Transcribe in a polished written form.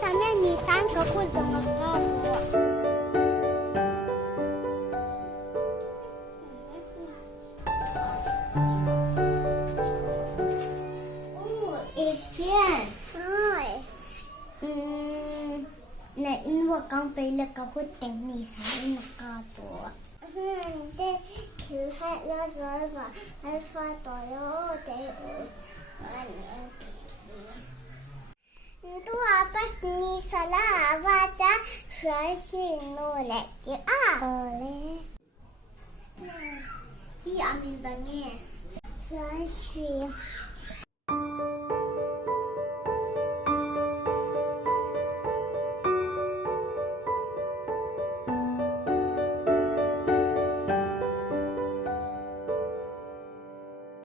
sana nisan kako zangakapo. Asian. Hi. Na inwa kang pala kahuteng nisan nakapo. Det kuhet la zorva. Alfa toyo teo. Tu apas ni sala baca shuai nole ti a. Ole. I amin bange. Shuai